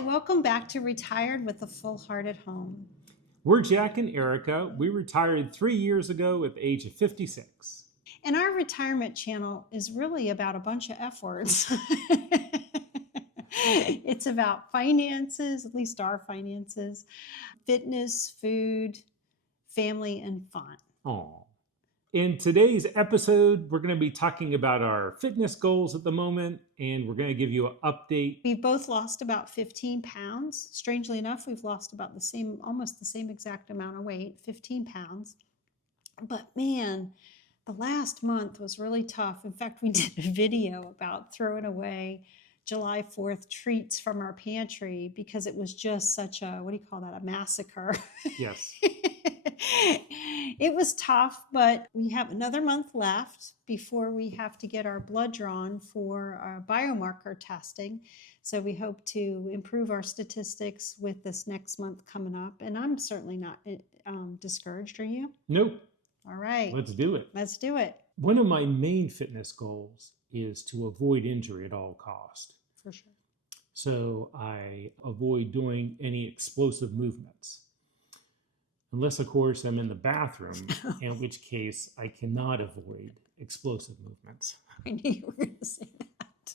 Hi, welcome back to Retired with a Full Heart at Home. We're Jack and Erica. We retired 3 years ago at the age of 56. And our retirement channel is really about a bunch of F words. It's about finances, at least our finances, fitness, food, family, and fun. Aww. In today's episode, we're going to be talking about our fitness goals at the moment, and we're going to give you an update. We've both lost about 15 pounds. Strangely enough, we've lost about almost the same exact amount of weight, 15 pounds. But man, the last month was really tough. In fact, we did a video about throwing away July 4th treats from our pantry because it was just such a, a massacre. Yes. It was tough, but we have another month left before we have to get our blood drawn for our biomarker testing. So we hope to improve our statistics with this next month coming up. And I'm certainly not discouraged. Are you? Nope. All right. Let's do it. Let's do it. One of my main fitness goals is to avoid injury at all cost. For sure. So I avoid doing any explosive movements. Unless, of course, I'm in the bathroom, in which case I cannot avoid explosive movements. I knew you were going to say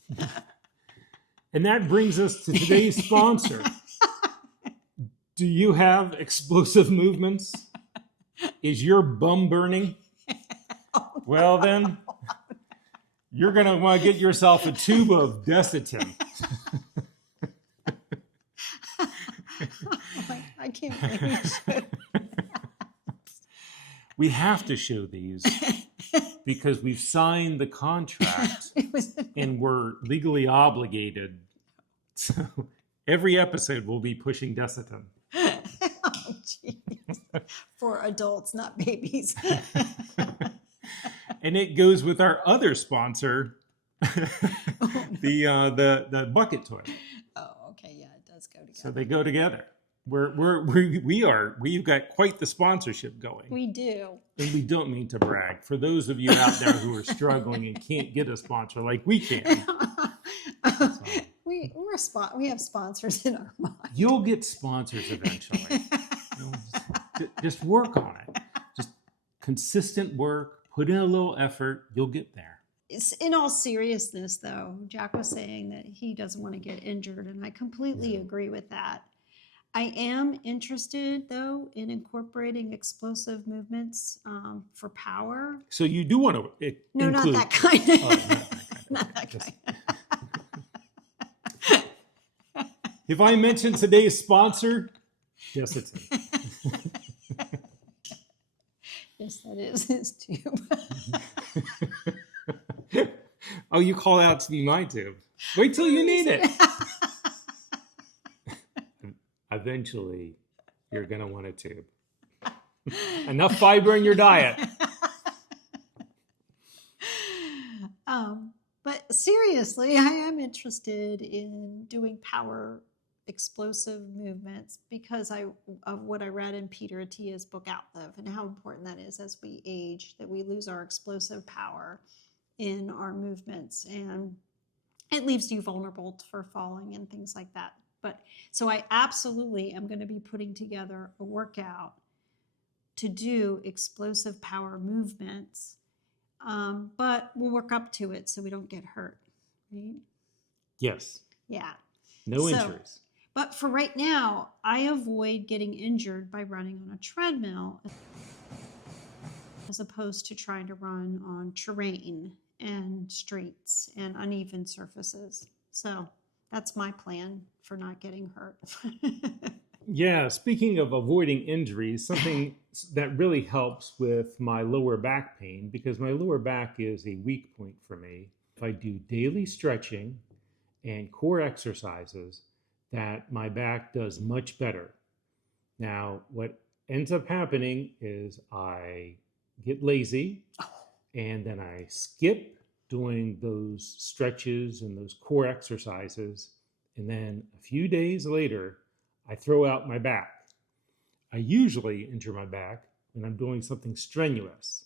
that. And that brings us to today's sponsor. Do you have explosive movements? Is your bum burning? Well, then, you're going to want to get yourself a tube of Desitin. I can't believe you showed. We have to show these because we've signed the contract and we're legally obligated. So every episode we'll be pushing Desitin. Oh, geez. For adults, not babies. And it goes with our other sponsor, the bucket toilet. Oh, okay, yeah, it does go together. So they go together. We've got quite the sponsorship going. We do. And we don't mean to brag. For those of you out there who are struggling and can't get a sponsor like we can. We have sponsors in our mind. You'll get sponsors eventually. Just work on it. Just consistent work, put in a little effort, you'll get there. In all seriousness, though, Jack was saying that he doesn't want to get injured, and I completely agree with that. I am interested, though, in incorporating explosive movements for power. So you do want to No, include... not that kind. Not that kind. If I mention today's sponsor, Desitin. Yes, that is his tube. Oh, you call out to be my tube. Wait till you need it. Eventually, you're going to want a tube. Enough fiber in your diet. But seriously, I am interested in doing power explosive movements because of what I read in Peter Attia's book Outlive and how important that is as we age, that we lose our explosive power in our movements, and it leaves you vulnerable for falling and things like that. But so I absolutely am going to be putting together a workout to do explosive power movements, but we'll work up to it so we don't get hurt, right? Yes. Yeah. No injuries. But for right now, I avoid getting injured by running on a treadmill as opposed to trying to run on terrain and streets and uneven surfaces. So that's my plan for not getting hurt. Yeah, speaking of avoiding injuries, something that really helps with my lower back pain, because my lower back is a weak point for me. If I do daily stretching and core exercises, that my back does much better. Now, what ends up happening is I get lazy and then I skip doing those stretches and those core exercises. And then a few days later, I throw out my back. I usually injure my back when I'm doing something strenuous,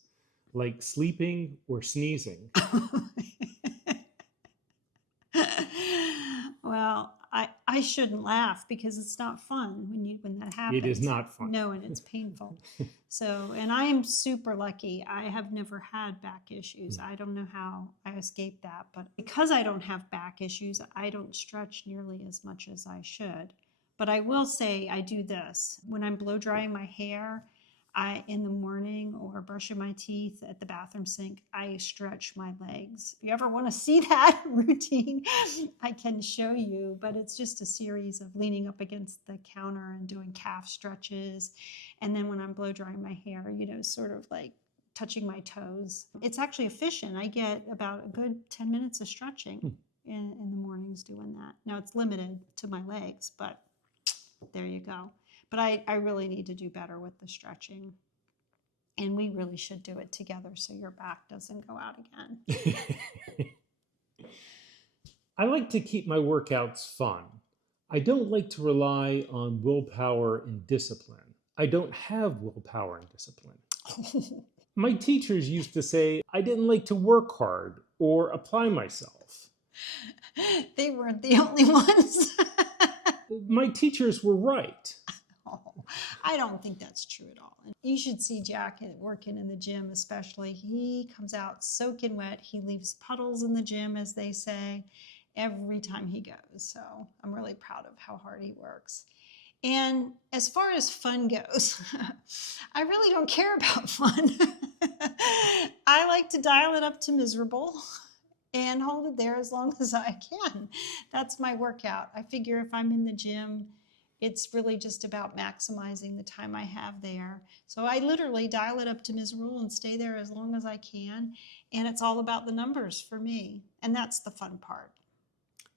like sleeping or sneezing. Well, I shouldn't laugh because it's not fun when that happens. It is not fun. No, and it's painful. So, and I am super lucky. I have never had back issues. I don't know how I escaped that, but because I don't have back issues, I don't stretch nearly as much as I should. But I will say I do this. When I'm blow drying my hair, in the morning or brushing my teeth at the bathroom sink, I stretch my legs. If you ever want to see that routine, I can show you, but it's just a series of leaning up against the counter and doing calf stretches. And then when I'm blow drying my hair, sort of like touching my toes. It's actually efficient. I get about a good 10 minutes of stretching in the mornings doing that. Now it's limited to my legs, but there you go. But I really need to do better with the stretching. And we really should do it together so your back doesn't go out again. I like to keep my workouts fun. I don't like to rely on willpower and discipline. I don't have willpower and discipline. My teachers used to say I didn't like to work hard or apply myself. They weren't the only ones. My teachers were right. I don't think that's true at all. You should see Jack working in the gym, especially. He comes out soaking wet. He leaves puddles in the gym, as they say, every time he goes. So I'm really proud of how hard he works. And as far as fun goes, I really don't care about fun. I like to dial it up to miserable and hold it there as long as I can. That's my workout. I figure if I'm in the gym, it's really just about maximizing the time I have there. So I literally dial it up to miserable and stay there as long as I can. And it's all about the numbers for me. And that's the fun part.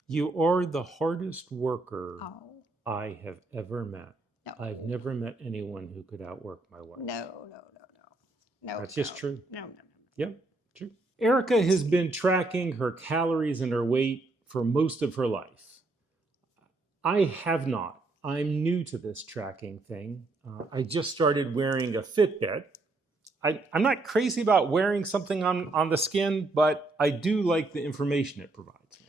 You are the hardest worker Oh, I have ever met. no. I've never met anyone who could outwork my wife. No. That's just true. No. Yep, true. Erica has been tracking her calories and her weight for most of her life. I have not. I'm new to this tracking thing. I just started wearing a Fitbit. I'm not crazy about wearing something on the skin, but I do like the information it provides me.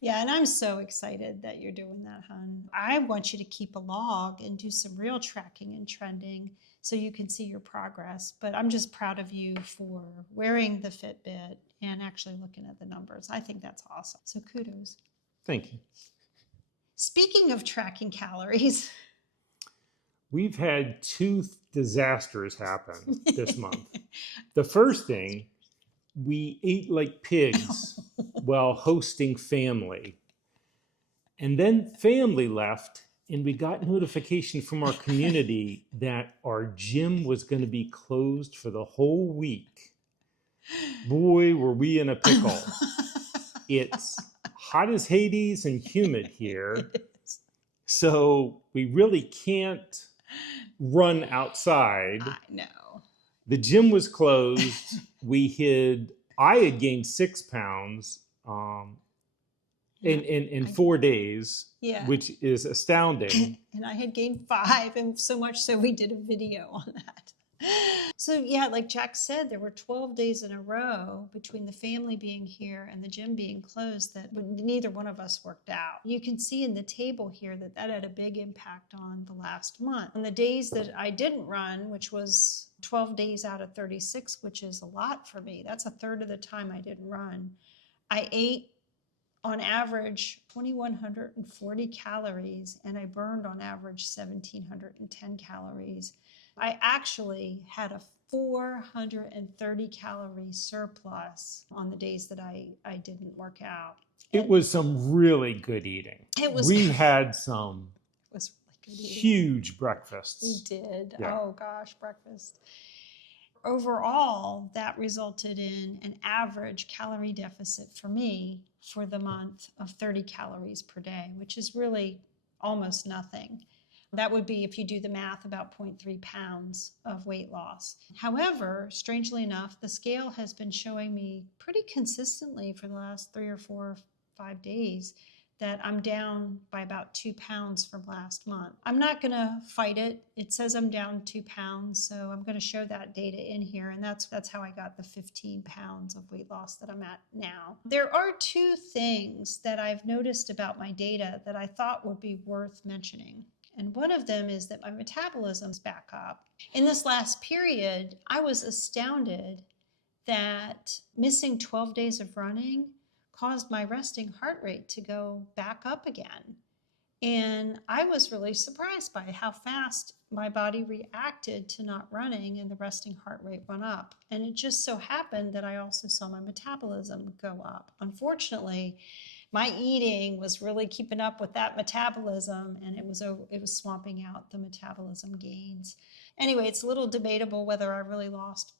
Yeah, and I'm so excited that you're doing that, hon. I want you to keep a log and do some real tracking and trending so you can see your progress. But I'm just proud of you for wearing the Fitbit and actually looking at the numbers. I think that's awesome. So kudos. Thank you. Speaking of tracking calories, we've had two disasters happen this month. The first thing, we ate like pigs while hosting family. And then family left, and we got notification from our community that our gym was going to be closed for the whole week. Boy, were we in a pickle. It's hot as Hades and humid here. So we really can't run outside. I know. The gym was closed. I had gained 6 pounds in 4 days, which is astounding. And I had gained 5, and so much so we did a video on that. So yeah, like Jack said, there were 12 days in a row between the family being here and the gym being closed that neither one of us worked out. You can see in the table here that had a big impact on the last month. On the days that I didn't run, which was 12 days out of 36, which is a lot for me. That's a third of the time I didn't run. I ate on average 2,140 calories, and I burned on average 1,710 calories. I actually had a 430 calorie surplus on the days that I didn't work out. It was some really good eating. We had some it was really good eating. Huge breakfasts. We did. Yeah. Oh gosh, breakfast. Overall, that resulted in an average calorie deficit for me for the month of 30 calories per day, which is really almost nothing. That would be, if you do the math, about 0.3 pounds of weight loss. However, strangely enough, the scale has been showing me pretty consistently for the last 3 or 4 or 5 days that I'm down by about 2 pounds from last month. I'm not going to fight it. It says I'm down 2 pounds, so I'm going to show that data in here, and that's how I got the 15 pounds of weight loss that I'm at now. There are two things that I've noticed about my data that I thought would be worth mentioning. And one of them is that my metabolism's back up. In this last period, I was astounded that missing 12 days of running caused my resting heart rate to go back up again. And I was really surprised by how fast my body reacted to not running, and the resting heart rate went up. And it just so happened that I also saw my metabolism go up. Unfortunately, my eating was really keeping up with that metabolism, and it was swamping out the metabolism gains. Anyway, it's a little debatable whether I really lost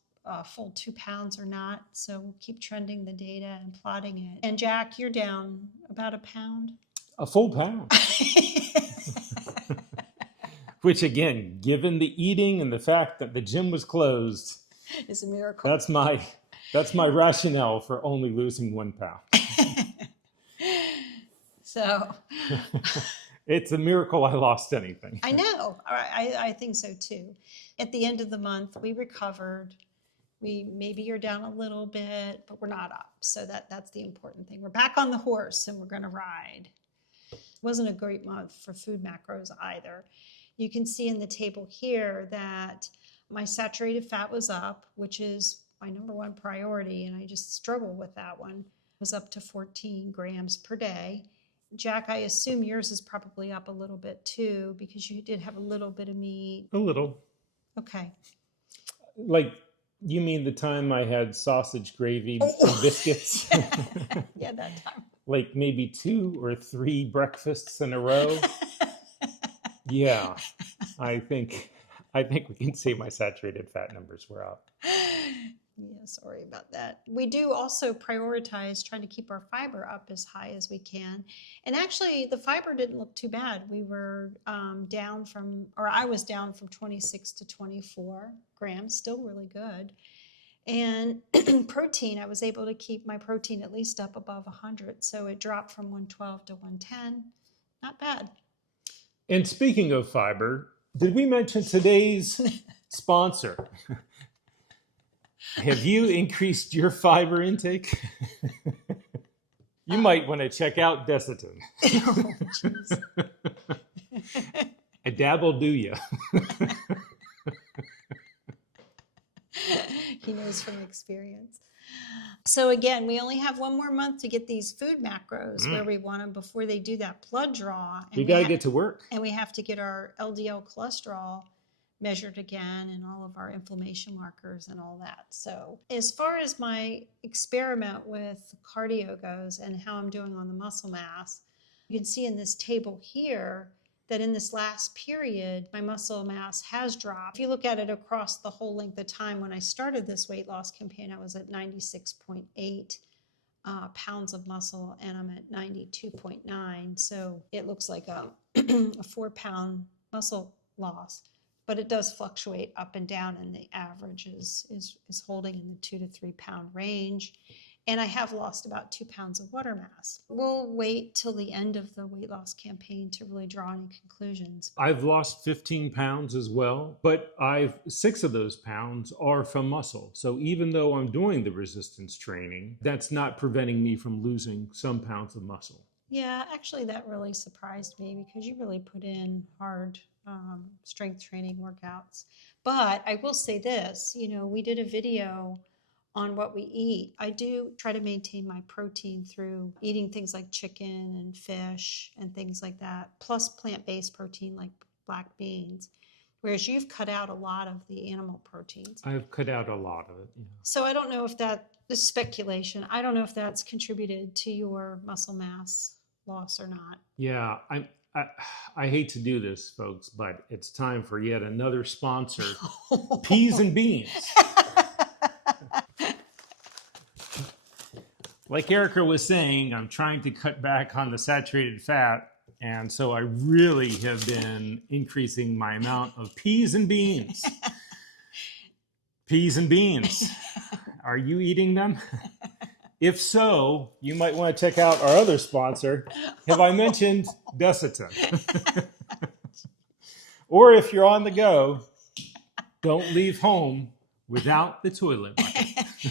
full 2 pounds or not. So we'll keep trending the data and plotting it. And Jack, you're down about a pound. A full pound. Which again, given the eating and the fact that the gym was closed, is a miracle. That's my rationale for only losing 1 pound. So it's a miracle I lost anything. I know. I think so too. At the end of the month, we recovered. Maybe you're down a little bit, but we're not up. So that's the important thing. We're back on the horse and we're going to ride. It wasn't a great month for food macros either. You can see in the table here that my saturated fat was up, which is my number one priority, and I just struggle with that one. It was up to 14 grams per day. Jack, I assume yours is probably up a little bit too, because you did have a little bit of meat. A little. Okay. Like, you mean the time I had sausage gravy and biscuits? Yeah, that time. Like maybe 2 or 3 breakfasts in a row? Yeah, I think we can say my saturated fat numbers were up. Yeah, sorry about that. We do also prioritize trying to keep our fiber up as high as we can. And actually, the fiber didn't look too bad. We were I was down from 26 to 24 grams, still really good. And protein, I was able to keep my protein at least up above 100. So it dropped from 112 to 110. Not bad. And speaking of fiber, did we mention today's sponsor? Have you increased your fiber intake? You might want to check out Desitin. Oh, jeez. A dab will do you. He knows from experience. So again, we only have 1 more month to get these food macros where we want them before they do that blood draw. And we got to get to work. And we have to get our LDL cholesterol measured again, and all of our inflammation markers and all that. So as far as my experiment with cardio goes and how I'm doing on the muscle mass, you can see in this table here that in this last period, my muscle mass has dropped. If you look at it across the whole length of time, when I started this weight loss campaign, I was at 96.8 pounds of muscle, and I'm at 92.9. So it looks like a 4-pound muscle loss, but it does fluctuate up and down, and the average is holding in the 2 to 3 pound range. And I have lost about 2 pounds of water mass. We'll wait till the end of the weight loss campaign to really draw any conclusions. I've lost 15 pounds as well, but 6 of those pounds are from muscle. So even though I'm doing the resistance training, that's not preventing me from losing some pounds of muscle. Yeah, actually that really surprised me, because you really put in hard strength training workouts. But I will say this, we did a video on what we eat. I do try to maintain my protein through eating things like chicken and fish and things like that, plus plant-based protein like black beans, whereas you've cut out a lot of the animal proteins. I've cut out a lot of it. Yeah. So I don't know if this is speculation. I don't know if that's contributed to your muscle mass loss or not. Yeah, I hate to do this, folks, but it's time for yet another sponsor, Peas and Beans. Like Erica was saying, I'm trying to cut back on the saturated fat, and so I really have been increasing my amount of peas and beans. Peas and beans. Are you eating them? If so, you might want to check out our other sponsor. Have I mentioned Desitin? Or if you're on the go, don't leave home without the toilet bucket.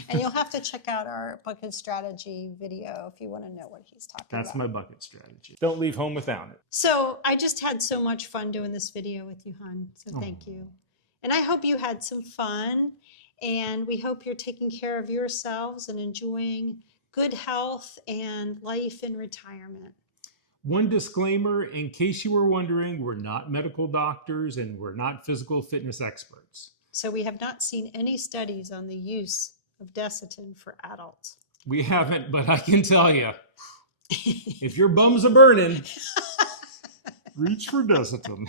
And you'll have to check out our bucket strategy video if you want to know what he's talking That's about. my bucket strategy. Don't leave home without it. So I just had so much fun doing this video with you, hon. So thank you. And I hope you had some fun. And we hope you're taking care of yourselves and enjoying good health and life in retirement. One disclaimer, in case you were wondering, we're not medical doctors and we're not physical fitness experts. So we have not seen any studies on the use of Desitin for adults. We haven't, but I can tell you, if your bum's a burning, reach for Desitin.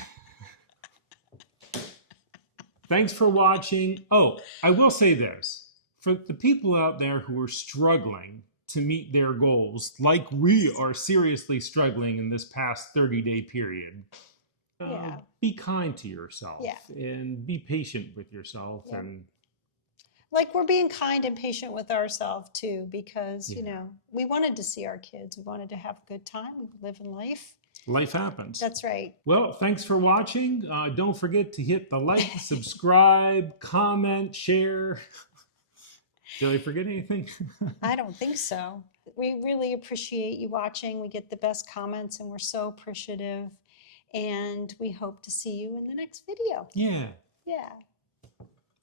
Thanks for watching. Oh, I will say this. For the people out there who are struggling to meet their goals, like we are seriously struggling in this past 30-day period, be kind to yourself and be patient with yourself. And like we're being kind and patient with ourselves too, because, you know, we wanted to see our kids. We wanted to have a good time. We live in life. Life happens. That's right. Well, thanks for watching. Don't forget to hit the like, subscribe, comment, share. Did I forget anything? I don't think so. We really appreciate you watching. We get the best comments and we're so appreciative. And we hope to see you in the next video. Yeah. Yeah.